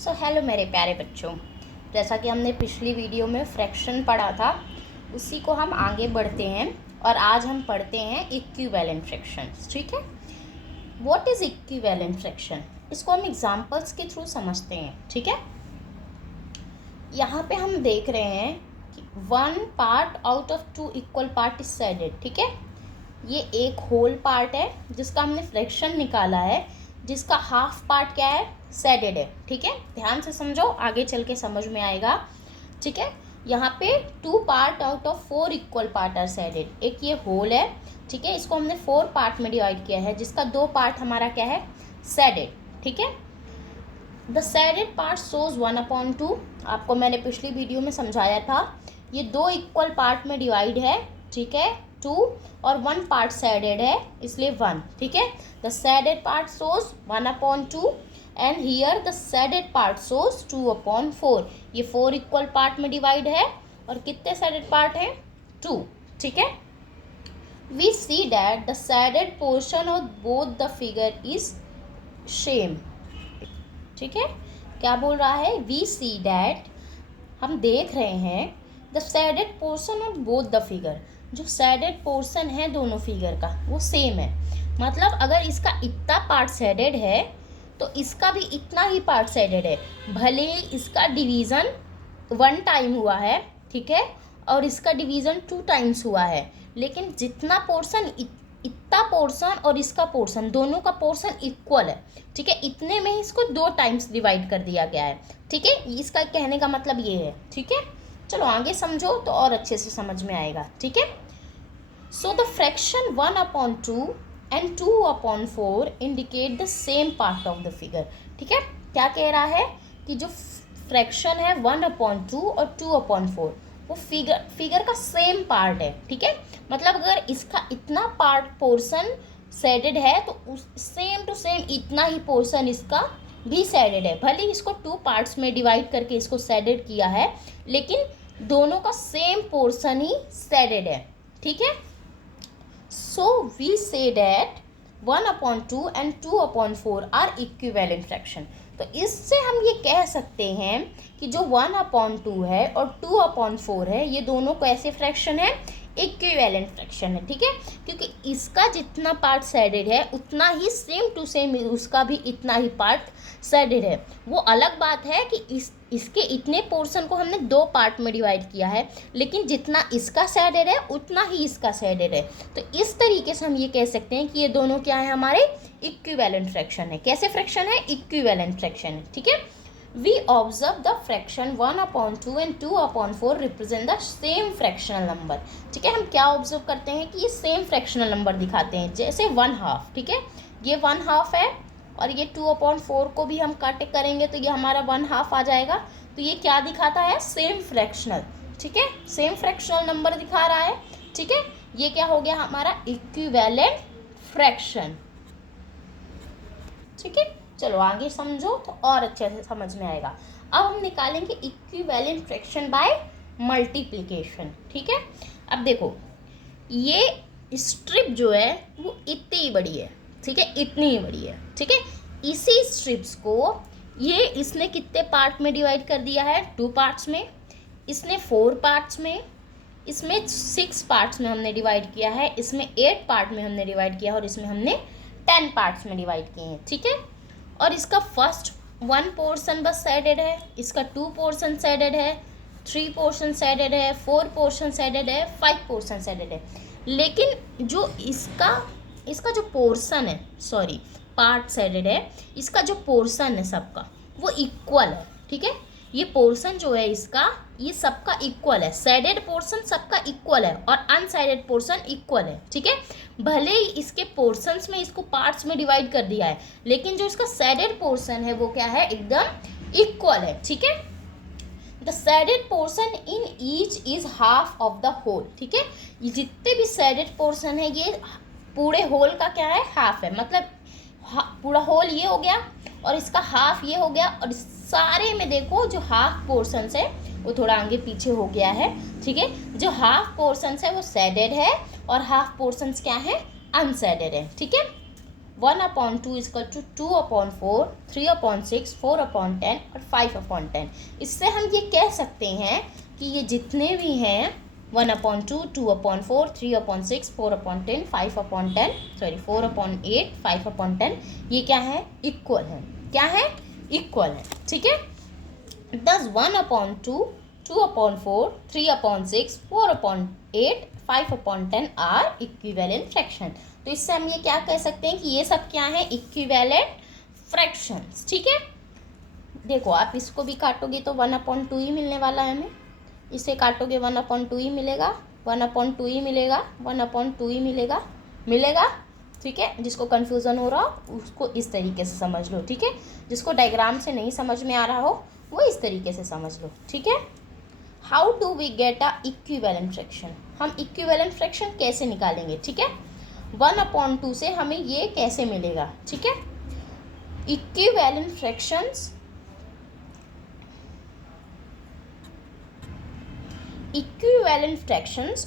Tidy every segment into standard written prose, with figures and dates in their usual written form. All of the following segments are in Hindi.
हेलो मेरे प्यारे बच्चों, जैसा कि हमने पिछली वीडियो में फ्रैक्शन पढ़ा था, उसी को हम आगे बढ़ते हैं और आज हम पढ़ते हैं इक्विवेलेंट फ्रैक्शंस। ठीक है, व्हाट इज़ इक्विवेलेंट फ्रैक्शन? इसको हम एग्जांपल्स के थ्रू समझते हैं। ठीक है, यहाँ पे हम देख रहे हैं कि 1 part out of 2 equal part is shaded. ठीक है, ये एक होल पार्ट है जिसका हमने फ्रैक्शन निकाला है, जिसका हाफ पार्ट क्या है, सेडेड है। ठीक है, ध्यान से समझो, आगे चल के समझ में आएगा। ठीक है, यहाँ पे 2 part out of 4 equal part are shaded. एक ये होल है, ठीक है, इसको हमने 4 पार्ट में डिवाइड किया है, जिसका 2 पार्ट हमारा क्या है, सेडेड। ठीक है, द सेडेड पार्ट सोज 1/2। आपको मैंने पिछली वीडियो में समझाया था, ये 2 इक्वल पार्ट में डिवाइड है। ठीक है, 2 और 1 पार्ट सेडेड है, इसलिए 1। ठीक है, the shaded part shows 1/2 and here the shaded part shows 2/4। ये 4 इक्वल पार्ट में डिवाइड है और कितने सेडेड पार्ट हैं, 2। ठीक है, we see that the shaded portion of both the figure is same. ठीक है, क्या बोल रहा है, वी सी दैट, हम देख रहे हैं, the shaded portion of both the figure, जो सेडेड पोर्शन है दोनों फिगर का वो सेम है। मतलब अगर इसका इतना पार्ट सेडेड है तो इसका भी इतना ही पार्ट सेडेड है, भले ही इसका डिवीज़न 1 टाइम हुआ है, ठीक है, और इसका डिवीज़न 2 टाइम्स हुआ है, लेकिन जितना पोर्शन, इतना पोर्शन और इसका पोर्शन, दोनों का पोर्शन इक्वल है। ठीक है, इतने में ही इसको 2 टाइम्स डिवाइड कर दिया गया है। ठीक है, इसका कहने का मतलब ये है। ठीक है, चलो आगे समझो तो और अच्छे से समझ में आएगा। ठीक है, so the fraction 1/2 and 2/4 indicate the same part of the figure. ठीक है, क्या कह रहा है कि जो फ्रैक्शन है 1/2 और 2/4 वो फिगर का सेम पार्ट है। ठीक है, मतलब अगर इसका इतना पार्ट पोर्शन सेडेड है तो उस सेम टू सेम इतना ही पोर्शन इसका भी सेडेड है। भले ही इसको 2 पार्ट्स में डिवाइड करके इसको सेडेड किया है, लेकिन दोनों का सेम पोर्शन ही सेडेड है। ठीक है, so we say that 1/2 and 2/4 are equivalent fraction. तो इससे हम ये कह सकते हैं कि जो 1/2 है और 2/4 है, ये दोनों कैसे फ्रैक्शन है, इक्विवेलेंट फ्रैक्शन है। ठीक है, क्योंकि इसका जितना पार्ट सेडेड है उतना ही सेम टू सेम उसका भी इतना ही पार्ट सेडेड है। वो अलग बात है कि इसके इतने पोर्शन को हमने 2 पार्ट में डिवाइड किया है, लेकिन जितना इसका सेडेड है उतना ही इसका सेडेड है। तो इस तरीके से हम ये कह सकते हैं कि ये दोनों क्या है, हमारे इक्विवेलेंट फ्रैक्शन है। कैसे फ्रैक्शन है, इक्विवेलेंट फ्रैक्शन है। ठीक है, we observe the fraction 1/2 and 2/4 represent the same fractional number। ठीक है, हम क्या ऑब्जर्व करते हैं कि ये सेम फ्रैक्शनल नंबर दिखाते हैं, जैसे 1/2। ठीक है, ये 1/2 है और ये 2/4 को भी हम काटे करेंगे तो ये हमारा 1/2 आ जाएगा। तो ये क्या दिखाता है, सेम फ्रैक्शनल। ठीक है, सेम फ्रैक्शनल नंबर दिखा रहा है। ठीक है, ये क्या हो गया, हमारा इक्विवेलेंट फ्रैक्शन। ठीक है, चलो आगे समझो तो और अच्छे से समझ में आएगा। अब हम निकालेंगे इक्विवेलेंट फ्रैक्शन बाय मल्टीप्लिकेशन। ठीक है, अब देखो, ये स्ट्रिप जो है वो इतनी ही बड़ी है। ठीक है, इतनी ही बड़ी है। ठीक है, इसी स्ट्रिप्स को ये इसने कितने पार्ट में डिवाइड कर दिया है, 2 पार्ट्स में, इसने 4 पार्ट्स में, इसमें 6 पार्ट्स में हमने डिवाइड किया है, इसमें 8 पार्ट में हमने डिवाइड किया है और इसमें हमने 10 पार्ट्स में डिवाइड किए हैं। ठीक है, और इसका फर्स्ट 1 पोर्शन बस सेडेड है, इसका 2 पोर्शन सेडेड है, 3 पोर्शन सेडेड है, 4 पोर्शन सेडेड है, 5 पोर्शन सेडेड है। लेकिन जो इसका जो पोर्शन है, सॉरी पार्ट सेडेड है, इसका जो पोर्शन है सबका वो इक्वल है। ठीक है, ये पोर्शन जो है इसका, ये सबका इक्वल है। सेडेड पोर्शन सबका इक्वल है और अनसेडेड पोर्शन इक्वल है। ठीक है, भले ही इसके पोर्शंस में इसको पार्ट्स में डिवाइड कर दिया है, लेकिन जो इसका सेडेड पोर्शन है वो क्या है, एकदम इक्वल है। ठीक है, the shaded portion in each is half of the whole. ठीक है, ये जितने भी सेडेड पोर्शन है ये पूरे होल का क्या है, हाफ है। मतलब पूरा होल ये हो गया और इसका हाफ ये हो गया, और सारे में देखो जो हाफ पोर्शंस है वो थोड़ा आगे पीछे हो गया है। ठीक है, जो हाफ पोर्शंस है वो सेडेड है और हाफ पोर्शंस क्या है, अनसेडेड है। ठीक है, 1/2 इक्वल टू 2/4, 3/6, 4/10 और 5/10। इससे हम ये कह सकते हैं कि ये जितने भी हैं 1/2, 2/4, 3/6, 4/10, 5/10, सॉरी 4/8, 5/10, ये क्या है? इक्वल है। क्या है? इक्वल है। ठीक है। Thus 1/2, 2/4, 3/6, 4/8, 5/10 are equivalent fraction. तो इससे हम ये क्या कह सकते हैं कि ये सब क्या है? Equivalent fractions. ठीक है। देखो आप इसको भी काटोगे तो 1/2 ही मिलने वाला है हमें। इसे काटोगे 1/2 ही मिलेगा, 1/2 ही मिलेगा, 1/2 ही मिलेगा। ठीक है। जिसको कन्फ्यूज़न हो रहा हो उसको इस तरीके से समझ लो। ठीक है। जिसको डायग्राम से नहीं समझ में आ रहा हो वो इस तरीके से समझ लो। ठीक है। How do we get a equivalent fraction? हम इक्विवेलेंट फ्रैक्शन कैसे निकालेंगे? ठीक है। 1/2 से हमें ये कैसे मिलेगा? ठीक है। Equivalent fractions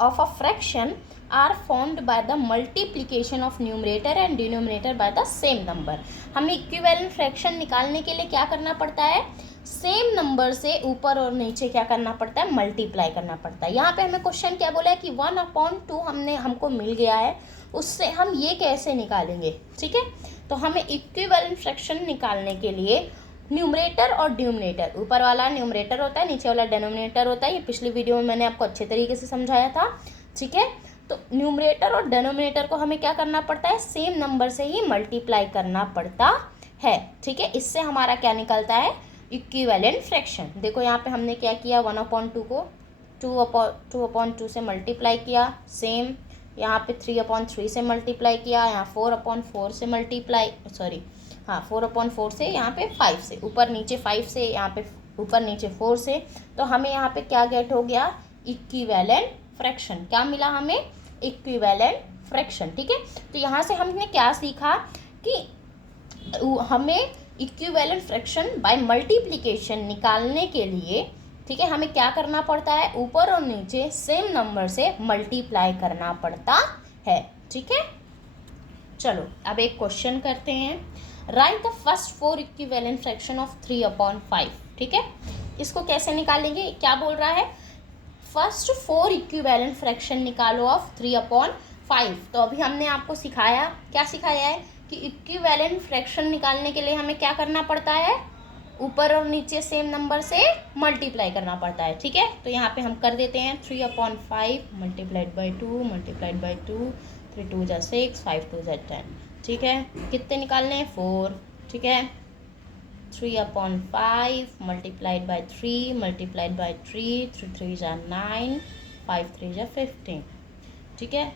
of a fraction are formed by the multiplication of numerator and denominator by the same number। हमें इक्विवेलेंट फ्रैक्शन निकालने के लिए क्या करना पड़ता है? सेम नंबर से ऊपर और नीचे क्या करना पड़ता है? मल्टीप्लाई करना पड़ता है। यहाँ पे हमें क्वेश्चन क्या बोला है कि 1/2 हमको मिल गया है, उससे हम ये कैसे निकालेंगे? ठीक है। तो हमें इक्विवेलेंट फ्रैक्शन निकालने के लिए न्यूमरेटर और डिनोमिनेटर, ऊपर वाला न्यूमरेटर होता है, नीचे वाला डिनोमिनेटर होता है। ये पिछली वीडियो में मैंने आपको अच्छे तरीके से समझाया था। ठीक है। तो न्यूमरेटर और डिनोमिनेटर को हमें क्या करना पड़ता है? सेम नंबर से ही मल्टीप्लाई करना पड़ता है। ठीक है। इससे हमारा क्या निकलता है? Equivalent fraction. देखो यहाँ पे हमने क्या किया? 1/2 को 2/2 से मल्टीप्लाई किया, सेम यहाँ पे 3/3 से मल्टीप्लाई किया, यहाँ 4/4 से मल्टीप्लाई, सॉरी हाँ 4/4 से, यहाँ पे 5 से, ऊपर नीचे 5 से, यहाँ पे ऊपर नीचे 4 से। तो हमें यहाँ पे क्या गेट हो गया? Equivalent fraction. क्या मिला हमें? Equivalent fraction. ठीक है। तो यहाँ से हमने क्या सीखा कि हमें इक्विवेलेंट फ्रैक्शन बाय मल्टीप्लिकेशन निकालने के लिए, ठीक है, हमें क्या करना पड़ता है? ऊपर और नीचे सेम नंबर से मल्टीप्लाई करना पड़ता है। ठीक है। चलो अब एक क्वेश्चन करते हैं। Right the first 4 equivalent fraction of 3/5। ठीक है। इसको कैसे निकालेंगे? क्या बोल रहा है? फर्स्ट 4 इक्विवेलेंट फ्रैक्शन निकालो ऑफ 3/5। तो अभी हमने आपको सिखाया, क्या सिखाया है कि इक्विवेलेंट फ्रैक्शन निकालने के लिए हमें क्या करना पड़ता है? ऊपर और नीचे सेम नंबर से मल्टीप्लाई करना पड़ता है। ठीक है। तो यहाँ पे हम कर देते हैं 3/5 मल्टीप्लाइड बाई 2 मल्टीप्लाइड बाई 2, 3 2 जा 6, 5 2 जा 10। ठीक है। कितने निकालने हैं? 4। ठीक है। 3/5 मल्टीप्लाइड बाई 3 मल्टीप्लाइड बाई 3, 3 3 जा 9, 5 3 जा 15। ठीक है।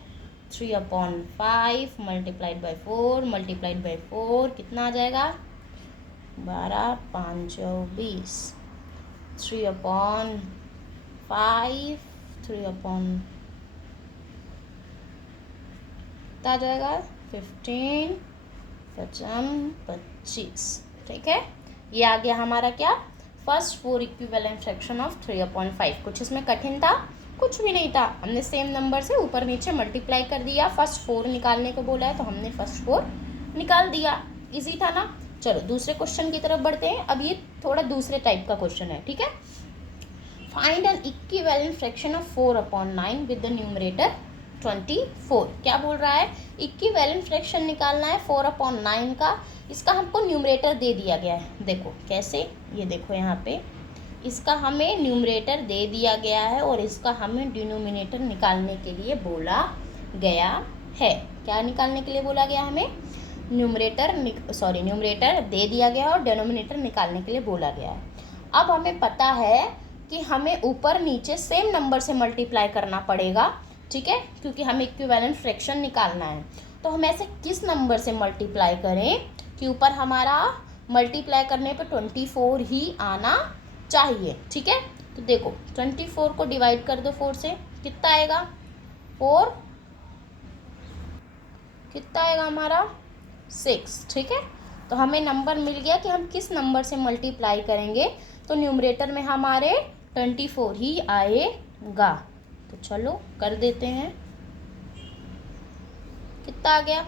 3/5 मल्टीप्लाइड बाई 4 मल्टीप्लाइड बाई 4 कितना आ जाएगा? 12 5 20। 3/5 3 कितना आ जाएगा? 15 25। ठीक है। ये आ गया हमारा क्या? First 4 equivalent fraction of 3/5। कुछ इसमें कठिन था? कुछ भी नहीं था। हमने सेम नंबर से ऊपर नीचे मल्टीप्लाई कर दिया। फर्स्ट 4 निकालने को बोला है तो हमने फर्स्ट 4 निकाल दिया। इजी था ना? चलो दूसरे क्वेश्चन की तरफ बढ़ते हैं। अब ये थोड़ा दूसरे टाइप का क्वेश्चन है। ठीक है। Find N equivalent fraction of 4/9 with the numerator 24। क्या बोल रहा है? इक्विवेलेंट फ्रैक्शन निकालना है 4/9 का। इसका हमको न्यूमरेटर दे दिया गया है। देखो कैसे, ये देखो यहाँ पे इसका हमें न्यूमरेटर दे दिया गया है और इसका हमें डिनोमिनेटर निकालने के लिए बोला गया है। क्या निकालने के लिए बोला गया हमें? न्यूमरेटर दे दिया गया है और डिनोमिनेटर निकालने के लिए बोला गया है। अब हमें पता है कि हमें ऊपर नीचे सेम नंबर से मल्टीप्लाई करना पड़ेगा। ठीक है। क्योंकि हमें इक्विवेलेंट फ्रैक्शन निकालना है। तो हम ऐसे किस नंबर से मल्टीप्लाई करें कि ऊपर हमारा मल्टीप्लाई करने पे 24 ही आना चाहिए। ठीक है। तो देखो 24 को डिवाइड कर दो 4 से, कितना आएगा? 4 कितना आएगा हमारा? 6। ठीक है। तो हमें नंबर मिल गया कि हम किस नंबर से मल्टीप्लाई करेंगे। तो न्यूमरेटर में हमारे 24 ही आएगा। तो चलो कर देते हैं। कितना आ गया?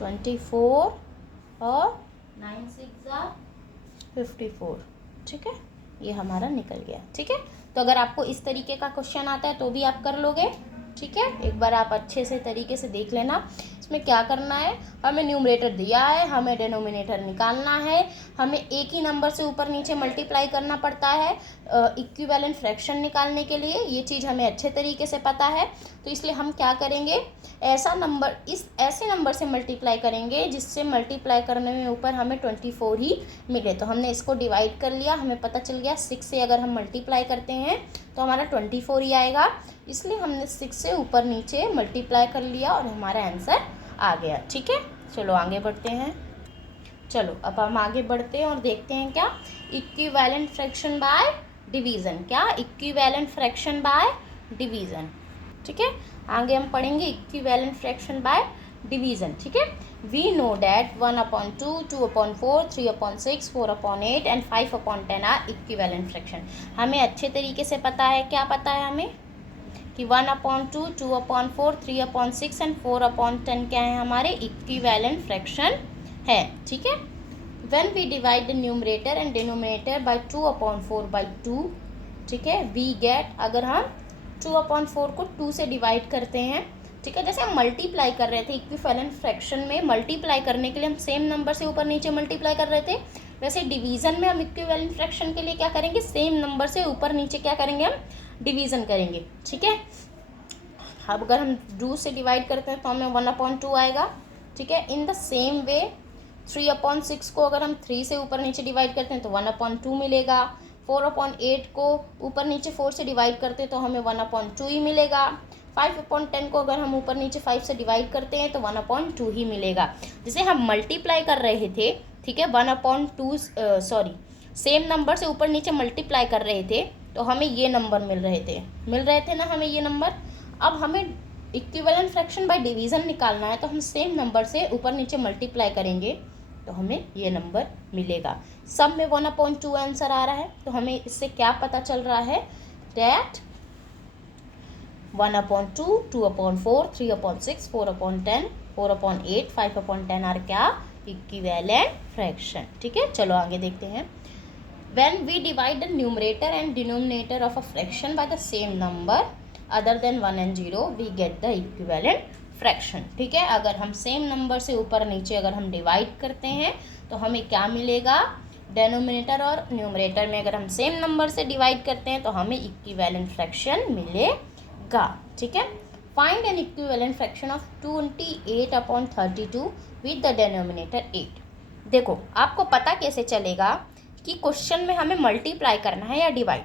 24 और 9 6 54, ठीक है, ये हमारा निकल गया। ठीक है, तो अगर आपको इस तरीके का क्वेश्चन आता है तो भी आप कर लोगे। ठीक है, एक बार आप अच्छे से तरीके से देख लेना। इसमें क्या करना है, हमें न्यूमरेटर दिया है, हमें डिनोमिनेटर निकालना है, हमें एक ही नंबर से ऊपर नीचे मल्टीप्लाई करना पड़ता है इक्विवेलेंट फ्रैक्शन निकालने के लिए। ये चीज़ हमें अच्छे तरीके से पता है, तो इसलिए हम क्या करेंगे, ऐसे नंबर से मल्टीप्लाई करेंगे जिससे मल्टीप्लाई करने में ऊपर हमें 24 ही मिले। तो हमने इसको डिवाइड कर लिया, हमें पता चल गया 6 से अगर हम मल्टीप्लाई करते हैं तो हमारा 24 ही आएगा, इसलिए हमने 6 से ऊपर नीचे मल्टीप्लाई कर लिया और हमारा आंसर आ गया। ठीक है, चलो आगे बढ़ते हैं। चलो अब हम आगे बढ़ते हैं और देखते हैं क्या, इक्विवेलेंट फ्रैक्शन बाय डिवीज़न। क्या, इक्विवेलेंट फ्रैक्शन बाय डिवीज़न। ठीक है, आगे हम पढ़ेंगे इक्विवेलेंट फ्रैक्शन बाय डिवीज़न। ठीक है, we know that 1/2, 2/4, 3/6, 4/8 and 5/10 are equivalent fraction. हमें अच्छे तरीके से पता है, क्या पता है हमें कि 1/2, 2/4, 3/6 एंड 4/10 क्या है, हमारे इक्विवेलेंट फ्रैक्शन है। ठीक है, when we divide the numerator and denominator by 2/4/2, ठीक है, वी गेट, अगर हम 2/4 को 2 से डिवाइड करते हैं, ठीक है, जैसे हम मल्टीप्लाई कर रहे थे इक्विवेलेंट फ्रैक्शन में, मल्टीप्लाई करने के लिए हम सेम नंबर से ऊपर नीचे मल्टीप्लाई कर रहे थे, वैसे डिवीज़न में हम इक्विवेलेंट फ्रैक्शन के लिए क्या करेंगे, सेम नंबर से ऊपर नीचे क्या करेंगे, हम डिवीज़न करेंगे। ठीक है, अब अगर हम 2 से डिवाइड करते हैं तो हमें 1/2 आएगा। ठीक है, इन द सेम वे 3/6 को अगर हम 3 से ऊपर नीचे डिवाइड करते हैं तो 1/2 मिलेगा। 4/8 को ऊपर नीचे 4 से डिवाइड करते हैं तो हमें 1/2 ही मिलेगा। 5/10 को अगर हम ऊपर नीचे 5 से डिवाइड करते हैं तो 1/2 ही मिलेगा। जैसे हम मल्टीप्लाई कर रहे थे, ठीक है, 1/2 सेम नंबर से ऊपर नीचे मल्टीप्लाई कर रहे थे तो हमें ये नंबर मिल रहे थे ना हमें ये नंबर। अब हमें इक्विवेलेंट फ्रैक्शन बाय डिवीज़न निकालना है, तो हम सेम नंबर से ऊपर नीचे मल्टीप्लाई करेंगे तो हमें ये नंबर मिलेगा। सब में 1/2 आंसर आ रहा है, तो हमें इससे क्या पता चल रहा है, डैट 1/2, 2/4, 3/6, 4/10, 4/8, 5/10 आर क्या, इक्विवेलेंट फ्रैक्शन। ठीक है, चलो आगे देखते हैं। When we divide the numerator and denominator of a fraction by the same number other than 1 and 0, we get the equivalent fraction। ठीक है, अगर हम सेम नंबर से ऊपर नीचे अगर हम डिवाइड करते हैं तो हमें क्या मिलेगा, डेनोमिनेटर और न्यूमरेटर में अगर हम सेम नंबर से डिवाइड करते हैं तो हमें इक्विवेलेंट फ्रैक्शन मिलेगा। ठीक है, find N equivalent fraction of 28/32 with the denominator 8। देखो, आपको पता कैसे चलेगा कि क्वेश्चन में हमें मल्टीप्लाई करना है या डिवाइड।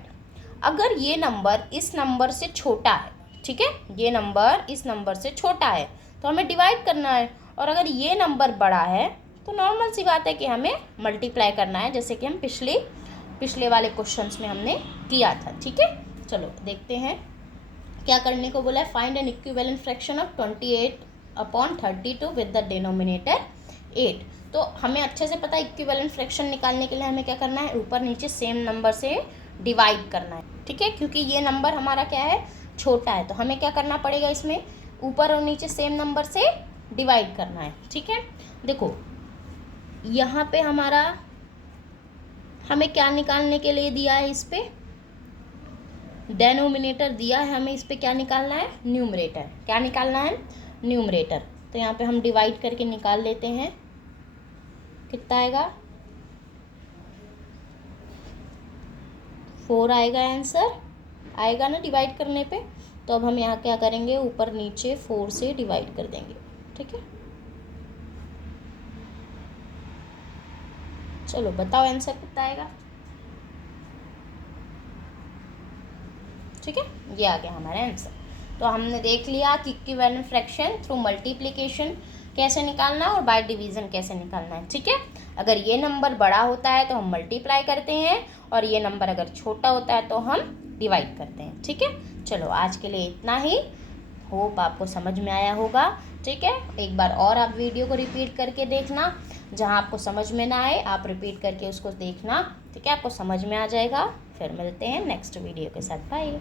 अगर ये नंबर इस नंबर से छोटा है, ठीक है, ये नंबर इस नंबर से छोटा है तो हमें डिवाइड करना है, और अगर ये नंबर बड़ा है तो नॉर्मल सी बात है कि हमें मल्टीप्लाई करना है, जैसे कि हम पिछले वाले क्वेश्चंस में हमने किया था। ठीक है, चलो देखते हैं क्या करने को बोला है। Find N equivalent fraction of 28/32 with the denominator 8। तो हमें अच्छे से पता है इक्विवेलेंट फ्रैक्शन निकालने के लिए हमें क्या करना है, ऊपर नीचे सेम नंबर से डिवाइड करना है। ठीक है, क्योंकि ये नंबर हमारा क्या है, छोटा है, तो हमें क्या करना पड़ेगा, इसमें ऊपर और नीचे सेम नंबर से डिवाइड करना है। ठीक है, देखो यहाँ पे हमारा हमें क्या निकालने के लिए दिया है, इस पे डेनोमिनेटर दिया है, हमें इस पे क्या निकालना है, न्यूमरेटर। क्या निकालना है, न्यूमरेटर। तो यहाँ पे हम डिवाइड करके निकाल लेते हैं, कितना आएगा, 4 आएगा, आंसर आएगा ना डिवाइड करने पे। तो अब हम यहाँ क्या करेंगे, ऊपर नीचे 4 से डिवाइड कर देंगे। ठीक है, चलो बताओ आंसर कितना आएगा। ठीक है, ये आ गया हमारा आंसर। तो हमने देख लिया कि इक्विवेलेंट फ्रैक्शन थ्रू मल्टीप्लिकेशन कैसे निकालना है और बाय डिवीज़न कैसे निकालना है। ठीक है, अगर ये नंबर बड़ा होता है तो हम मल्टीप्लाई करते हैं, और ये नंबर अगर छोटा होता है तो हम डिवाइड करते हैं। ठीक है, चलो आज के लिए इतना ही। होप आपको समझ में आया होगा। ठीक है, एक बार और आप वीडियो को रिपीट करके देखना, जहाँ आपको समझ में ना आए आप रिपीट करके उसको देखना। ठीक है, आपको समझ में आ जाएगा। फिर मिलते हैं नेक्स्ट वीडियो के साथ। बाय।